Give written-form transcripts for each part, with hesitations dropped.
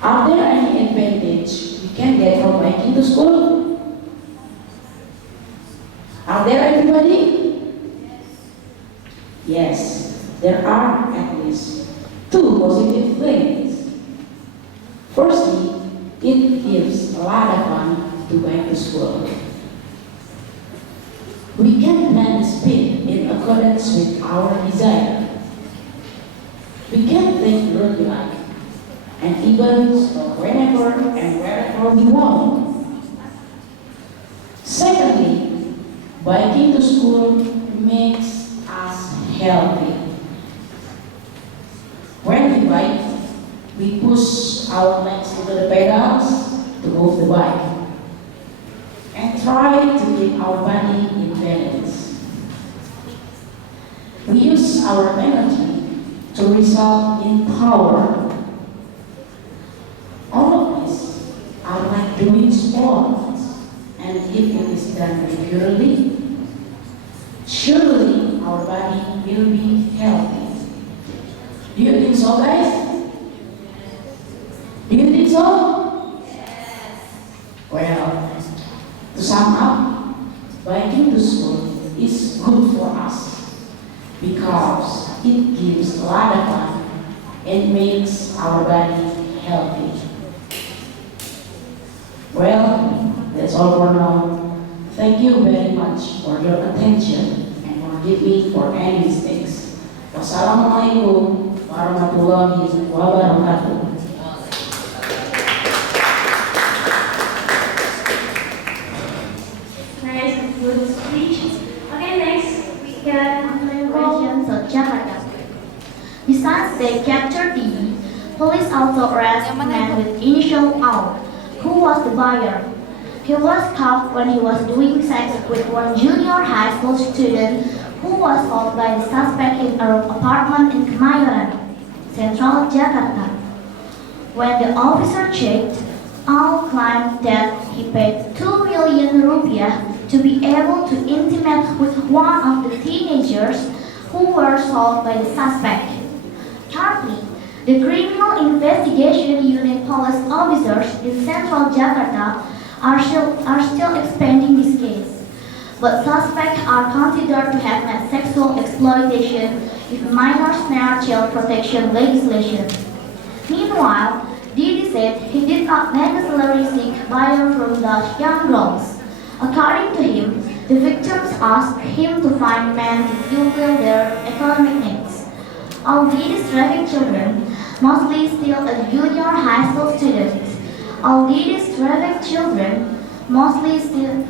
Are there any advantage we can get from biking to school? Are there, everybody? Yes, there are at least two positive things. Firstly, it gives a lot of fun to bike to school. We can plan the speed in accordance with our desire. We can take the road we like, and even stop whenever and wherever we want. Secondly, biking to school makes us healthy. When we bike, we push our legs into the pedals to move the bike and try to keep our body in balance. We use our energy to result in power. All of us are like doing sports, and if it is done regularly, surely our body will be healthy. Do you think so, guys? Do you think so? Well, to sum up, biking to school is good for us because it gives a lot of fun and makes our body healthy. Well, that's all for now. Thank you very much for your attention and forgive me for any mistakes. Wassalamualaikum warahmatullahi wabarakatuh. Nice, good speech. Okay, next we can questions of Jakarta. Besides they captured the police also arrested a man with initial R, who was the buyer. He was caught when he was doing sex with one junior high school student who was caught by the suspect in an apartment in Kemayoran, Central Jakarta. When the officer checked, Al claimed that he paid 2 million rupiah to be able to intimate with one of the teenagers who were sold by the suspect. Currently, the Criminal Investigation Unit police officers in Central Jakarta are still expanding this case, but suspects are considered to have met sexual exploitation with minors under child protection legislation. Meanwhile, Didi said he did not necessarily seek buyer from the young girls. According to him, the victims asked him to find men to fulfill their economic needs. All Didi's trafficked children, mostly still a junior high school students, all Didi's trafficked children, mostly still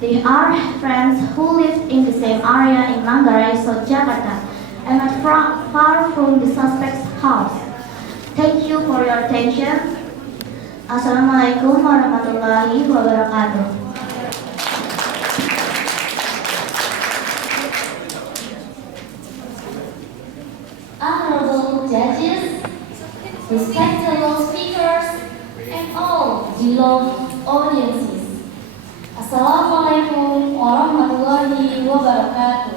they are friends who lived in the same area in Manggarai, South Jakarta, and not far from the suspect's house. Thank you for your attention. Assalamualaikum warahmatullahi wabarakatuh. Honorable judges, respectable speakers, and all beloved audiences. Assalamualaikum warahmatullahi wabarakatuh.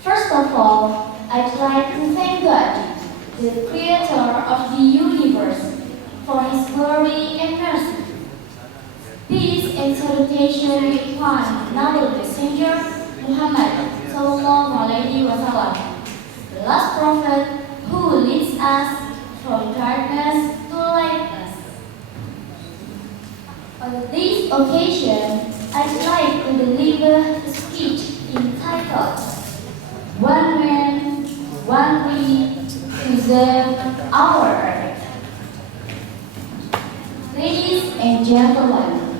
First of all, I'd like to thank God, the creator of the universe, for his glory and mercy. Peace and salutation be upon noble messenger Muhammad Sallallahu Alaihi Wasallam, the last prophet who leads us from darkness to lightness. On this occasion, I'd like to deliver a speech entitled "One Man, One Way to Save Our Earth." Ladies and gentlemen,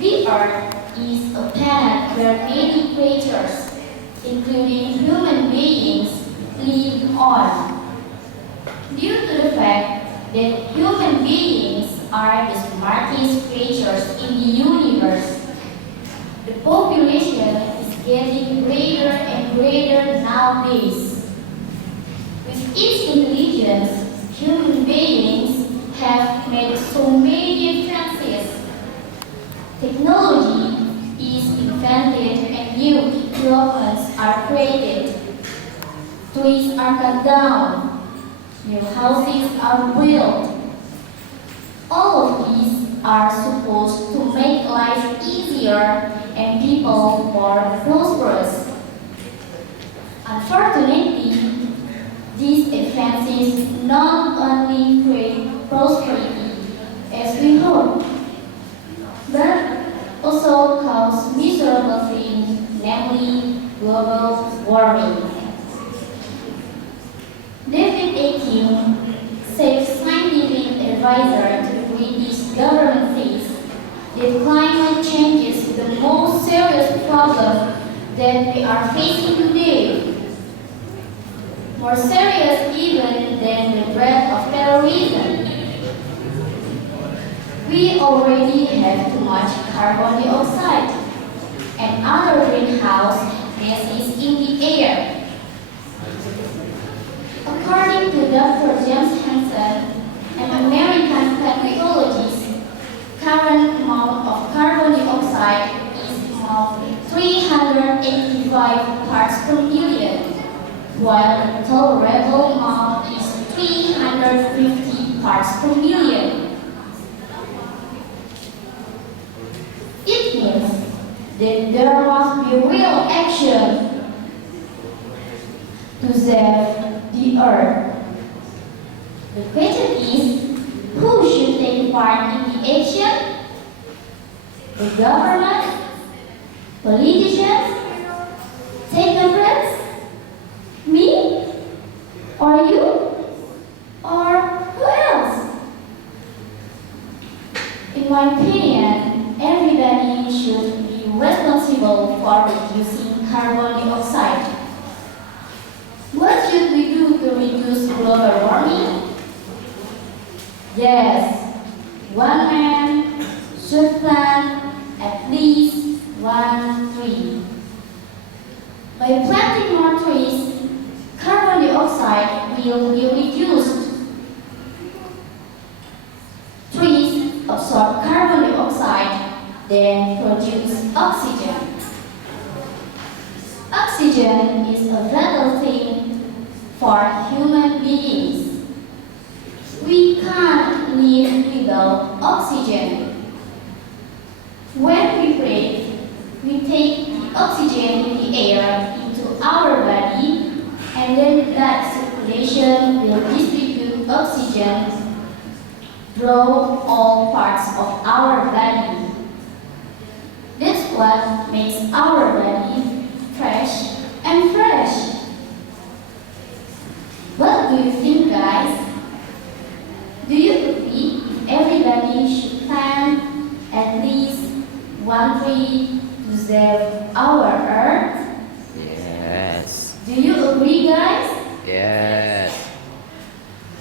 the Earth is a planet where many creatures, including human beings, live on. Due to the fact that human beings are the smartest creatures in the universe, the population is getting greater and greater nowadays. With its intelligence, human beings have made so many advances. Technology is invented and new equipments are created. Trees are cut down, New houses are built. All of these are supposed to make life easier and people more prosperous. Unfortunately, these advances not only create prosperity as we hope, but also cause miserable things, namely global warming. David A. King, scientific advisor to the British government, says that climate change is the most serious problem that we are facing today, more serious even than the threat of terrorism. We already have too much carbon dioxide and other greenhouse gases in the air. According to Dr. James Hansen, an American climatologist, current amount of carbon dioxide is about 385 parts per million, while the tolerable amount is 350 parts per million. It means that there must be real action to save the earth. The question is, who should take part in the action? The government? Politicians? Technocrats? Me? Or you? Or who else? In my opinion, everybody should be responsible for reducing carbon dioxide. What should we do to reduce global warming? Yes, one man should plant at least one tree. By planting more trees, carbon dioxide will be reduced. Trees absorb carbon dioxide, then produce oxygen. Oxygen is a vital thing for human beings. We can't live without oxygen. When we breathe, we take the oxygen in the air into our body, and then blood circulation will distribute oxygen through all parts of our body. That's what makes our body fresh and fresh. What do you think, guys? Do you agree everybody should plant at least one tree to save our earth? Yes. Do you agree, guys? Yes.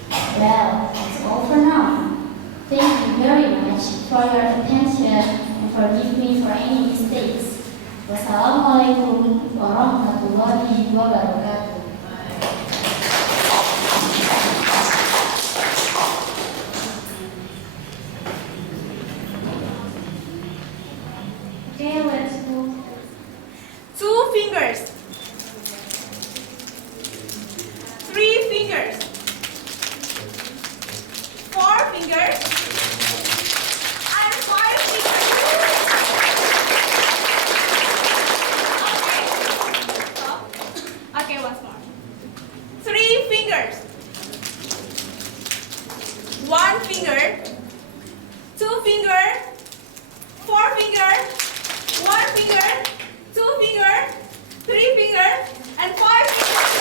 Well, that's all for now. Thank you very much for your attention and forgive me for any mistakes. Wassalamualaikum warahmatullahi wabarakatuh. Okay, let's move. 2 fingers, 3 fingers, 4 fingers, and 5 fingers. Okay, stop. Okay, once more. 3 fingers, 1 finger, 2 finger, 4 finger, 1 finger, 2 finger, 3 finger, and 5 fingers.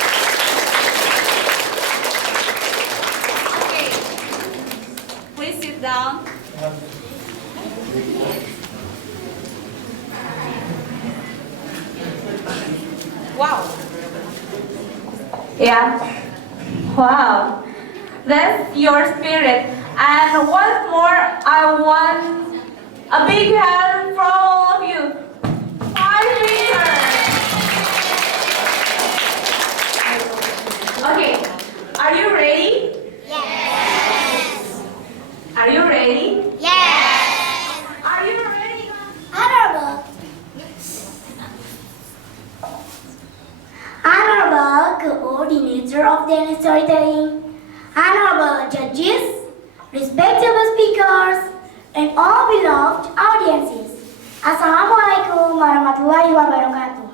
Okay. Please sit down. Wow. Yeah. Wow. That's your spirit. And once more, I want a big hand from all of you. 5 fingers. Okay. Are you ready? Yes. Are you ready? Yes. Are you ready? Honorable. Honorable Coordinator of Dance Storytelling, honorable judges, respectable speakers, and all beloved audiences. Assalamualaikum warahmatullahi wabarakatuh.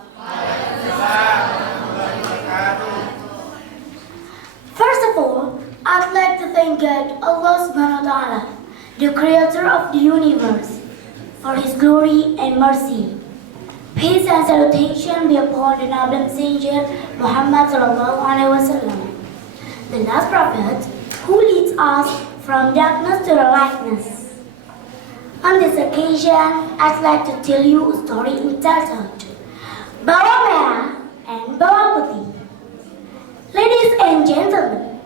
First of all, I'd like to thank God, Allah subhanahu wa ta'ala, the creator of the universe, for His glory and mercy. Peace and salutation be upon the noble messenger Muhammad sallallahu alaihi wasallam, the last prophet who leads us from darkness to the lightness. On this occasion, I'd like to tell you a story entitled Bawang Merah and Bawang Putih. Ladies and gentlemen,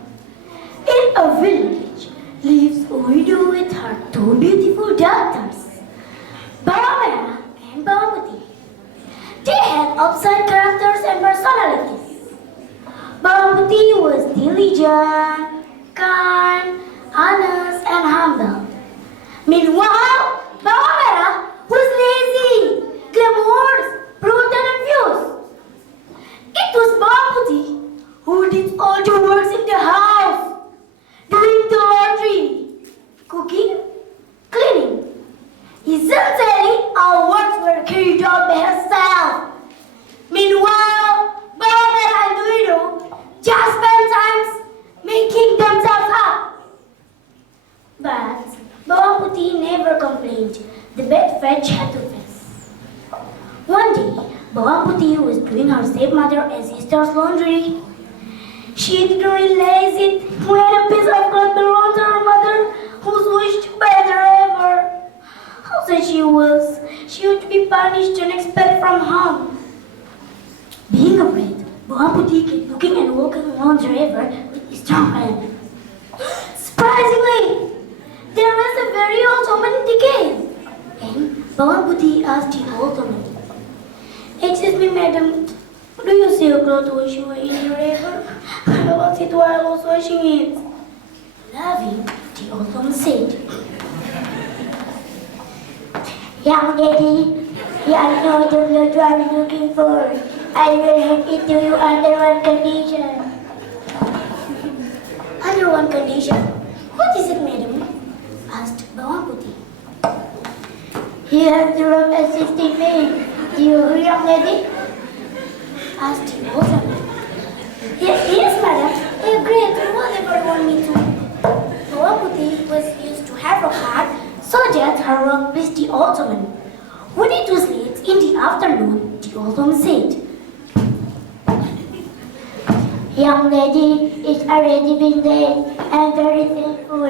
in a village lives a widow with her two beautiful daughters, Bawang Merah and Bawang Putih. They had opposite characters and personalities. Bawang Putih was diligent, kind, honest, and humble. Meanwhile, Bawang Merah was lazy, glamorous, brutal, and fierce. It was Bawang Putih who did all the works in the house, doing the laundry, cooking, cleaning. Essentially, our works were carried out by herself. Meanwhile, Bawang Merah and the widow just spent time making themselves up. But Bawang Putih never complained. The bad fate she had to face. One day, Bawang Putih was doing her stepmother and sister's laundry. She didn't realize it when a piece of cloth belonged to her mother, who was washed better ever. How sad she was. She would be punished and expelled from home. Being afraid, Bawang Putih kept looking and walking along the river with his strong hand. Surprisingly, there was a very old woman in the cave. And Bawang Putih asked the old woman, "Excuse me, madam, do you see a cloth washing in the river? I lost it while I was washing it." Laughing, the old woman said, "Young lady, I know the cloth you are looking for. I will hand it to you under one condition." "Under one condition? What is it, madam?" asked Bawang Putih. "You have to rob assisting me. Do you hear, young lady?" asked the old woman. Yes, madam. I agree to whatever you want me to." Bawang Putih was used to have a heart, so that her work pleased the old woman. When it was late in the afternoon, the old woman said, "Young lady, it's already been late. I'm very thankful.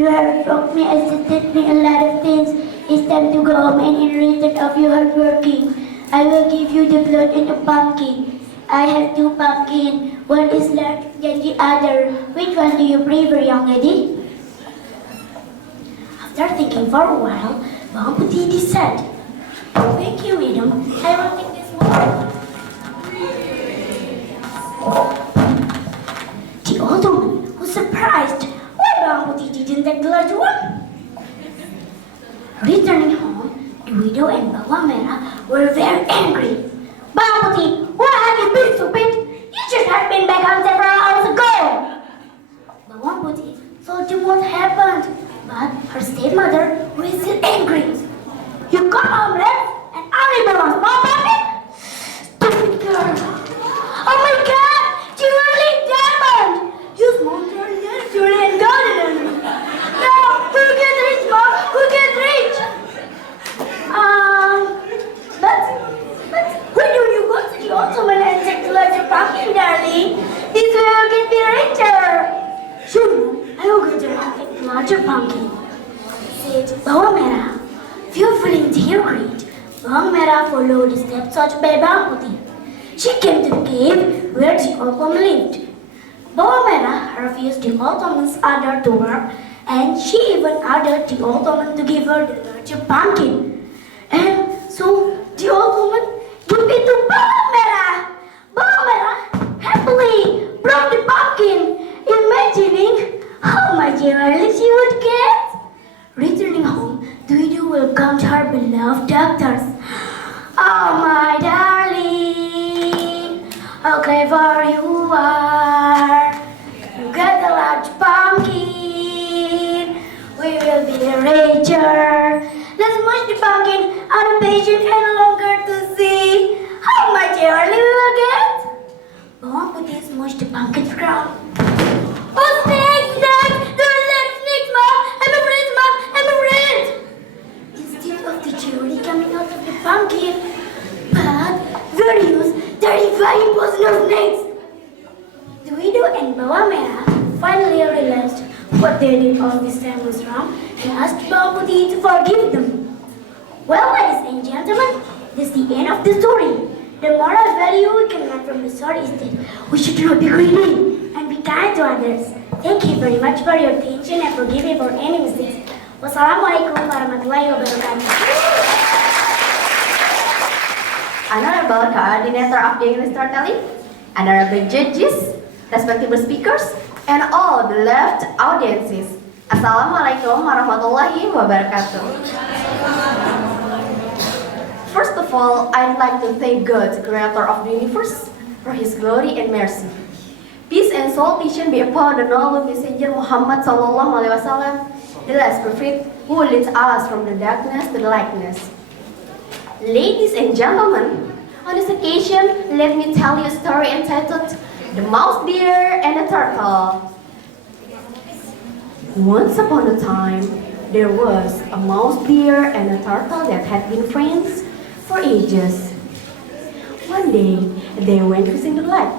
You have helped me, assisted me a lot of things. It's time to go home, and in return of your hard working, I will give you the cloth and a pumpkin. I have two pumpkins. One is larger than the other. Which one do you prefer, young lady?" After thinking for a while, Bawang Putih said, "Thank you, madam. I will take this one." The old woman was surprised why Bawang Putih didn't take the large one. Returning home, the widow and Bawang Merah were very angry. "Bawang Putih, why have you been stupid? You should have been back home several hours ago." Bawang Putih told them what happened, but her stepmother was still angry. "You come home late and only bring one small pumpkin? Stupid girl! Oh my God! You really diamond! You small girl, naturally and golden! No, who get rich, mom? Who get rich?" But when do you go to the Ottoman and take the larger pumpkin, darling? This way I'll get me richer. "Sure, I will go to the larger pumpkin," said Bawang Merah. Fearfully intrigued, Bawang Merah followed the steps touched by Bawang Putih. She came to the cave where the old woman lived. Bawang Merah refused the old woman's order to work, and she even ordered the old woman to give her the larger pumpkin. And so the old woman gave it to Bawang Merah. Bawang Merah happily broke the pumpkin, imagining how much relief she would get. Returning home, the widow welcomed her beloved daughters. "Oh, my darling, how clever you are. You got a large creator. Let's mush the pumpkin on a patient and longer to see how much early we will get. Bawang putih smush the pumpkin's crown. Oh, snakes, snakes! There are snakes, Mom! I'm afraid, Mom! I'm afraid! Instead of the cherry coming out of the pumpkin, but there is terrifying poison of snakes. The widow and Bawang Merah finally realized what they did all this time was wrong and asked Bawang Putih to forgive them. Well, ladies and gentlemen, this is the end of the story. The moral value we can learn from the story is that we should not be greedy and be kind to others. Thank you very much for your attention and forgive me for any mistakes. Wassalamualaikum warahmatullahi wabarakatuh. Honorable coordinator of the English storytelling, honorable judges, respectable speakers, and all the left audiences. Assalamualaikum warahmatullahi wabarakatuh. First of all, I'd like to thank God, the creator of the universe, for his glory and mercy. Peace and salvation be upon the noble messenger Muhammad sallallahu alaihi wasallam, the last prophet who leads us from the darkness to the lightness. Ladies and gentlemen, on this occasion, let me tell you a story entitled The Mouse, Deer, and the Turtle. Once upon a time, there was a mouse, deer, and a turtle that had been friends for ages. One day, they went fishing the lake.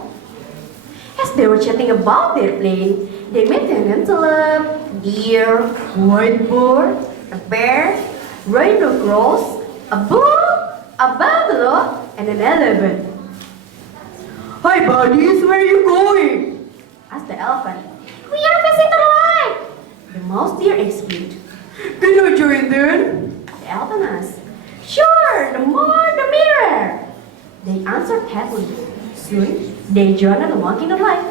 As they were chatting about their plane, they met an antelope, deer, white boar, a bear, rhinoceros, a bull, a buffalo, and an elephant. "Hi buddies, where are you going?" asked the elephant. "We are visiting the lake," the mouse deer explained. "Can I join then?" the elephant asked. "Sure, the more the merrier," they answered happily. Soon, they joined the monkey in the lake.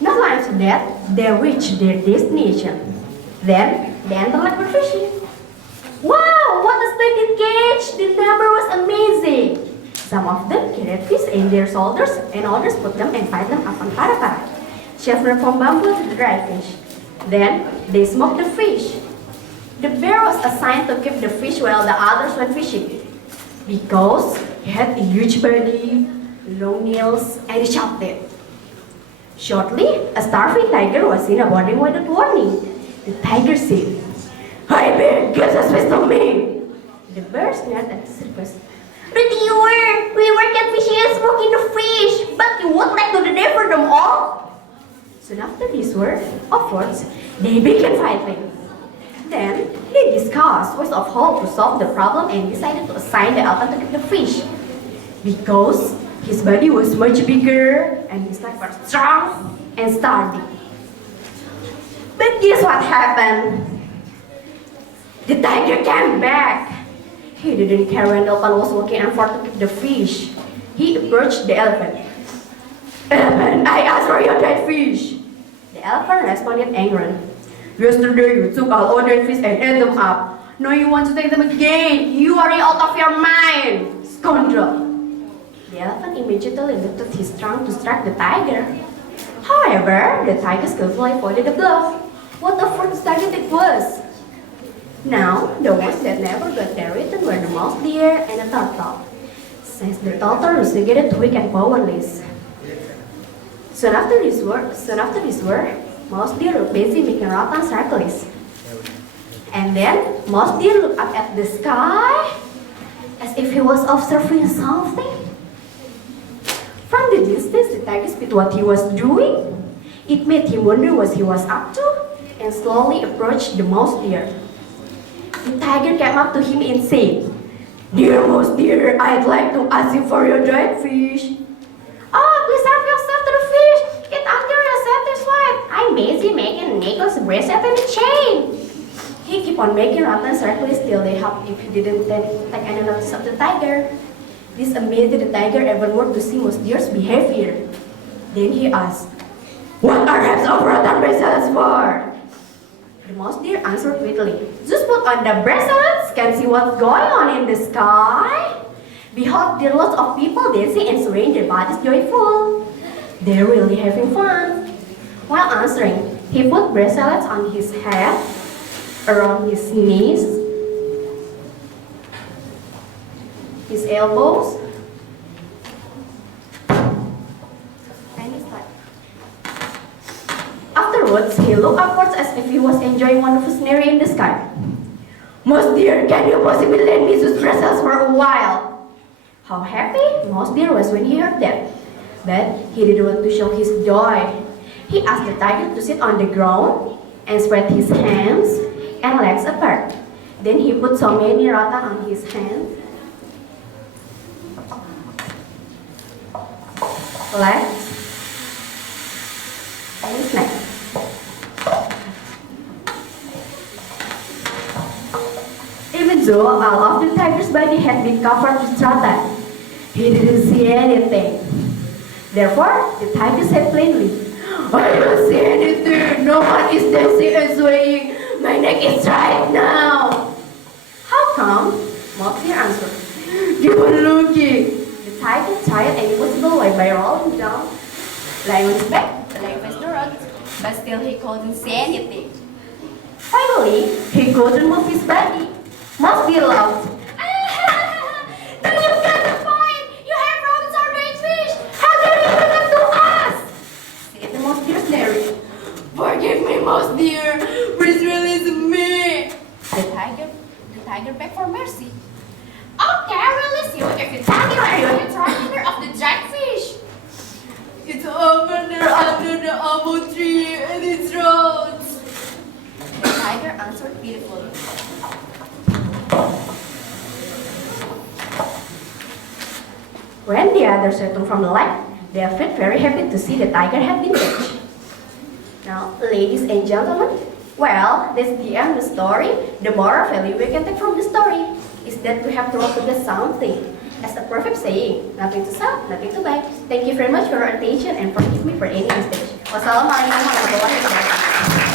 Not long after that, they reached their destination. Then, the antelope were fishing. Wow, what a splendid catch! The number was amazing. Some of them carried fish in their shoulders, and others put them and tied them up on para-para, sharpened from bamboo to the dry fish. Then, they smoked the fish. The bear was assigned to keep the fish while the others went fishing, because he had a huge body, long nails, and a sharp teeth. Shortly, a starving tiger was seen aboarding without warning. The tiger said, "Hi bear, give us fish to me." The bear snapped at the surface. "We were catfishing and smoking the fish, but you would like to deliver them all?" Soon after these words of words, they began fighting. Then, they discussed ways of how to solve the problem and decided to assign the elephant to keep the fish. Because his body was much bigger and his legs were strong and sturdy. But guess what happened? The tiger came back. He didn't care when the elephant was working hard to keep the fish. He approached the elephant. "Elephant, I asked for your dead fish." The elephant responded angrily. "Yesterday you took all dead fish and ate them up. Now you want to take them again. You are out of your mind, scoundrel." The elephant immediately lifted his trunk to strike the tiger. However, the tiger skillfully avoided the blow. What a first target it was! Now, the ones that never got their return were the mouse, deer, and the turtle, since the turtle was negated weak and powerless. Soon after this war, mouse deer looked busy making rotten circles. And then, mouse deer looked up at the sky as if he was observing something. From the distance, the tiger spied what he was doing. It made him wonder what he was up to and slowly approached the mouse deer. The tiger came up to him and said, "Dear mouse deer, I'd like to ask you for your dried fish." "Oh, please help yourself to the fish. Eat until you're satisfied. I'm busy making a necklace, bracelet, and a chain." He kept on making rotten circles till they helped if he didn't take any notice of the tiger. This amazed the tiger even more to see mouse deer's behavior. Then he asked, "What are halves of rotten bracelets for?" The mouse deer answered quickly, "Just put on the bracelets, can see what's going on in the sky. Behold, there are lots of people dancing and swaying their bodies joyful. They're really having fun." While answering, he put bracelets on his head, around his knees, his elbows, and his thigh. Afterwards, he looked upwards as if he was enjoying wonderful scenery in the sky. Most dear, can you possibly lend me those bracelets for a while? How happy Most dear was when he heard that. But he didn't want to show his joy. He asked the tiger to sit on the ground and spread his hands and legs apart. Then he put so many rata on his hands, legs, and his neck. Even though all of the tiger's body had been covered with rata, he didn't see anything. Therefore, the tiger said plainly, I don't see anything. No one is dancing and swaying. My neck is right now. How come? Moxie answered. Keep on looking. The tiger tried any possible way by rolling down, lying on his back, lying face the road, but still he couldn't see anything. Finally, he couldn't move his body. Moxie laughed. Do you get the point? You have rolled our great fish. How dare you do that to us? Said the Most dear narrator. Forgive me, Most dear. Please release me. The tiger begged for mercy. Okay, I'll release you if you tell me where you hit right under of the giant fish. It's over there under the apple tree and its roots. The tiger answered pitifully. When the others returned from the lake, they felt very happy to see the tiger had been catched. Now, ladies and gentlemen, well, that's the end of the story. The moral value we can take from the story is that we have to recognize something. As a perfect saying, nothing to sell, nothing to buy. Thank you very much for your attention and forgive me for any mistakes. Wassalamualaikum warahmatullahi wabarakatuh.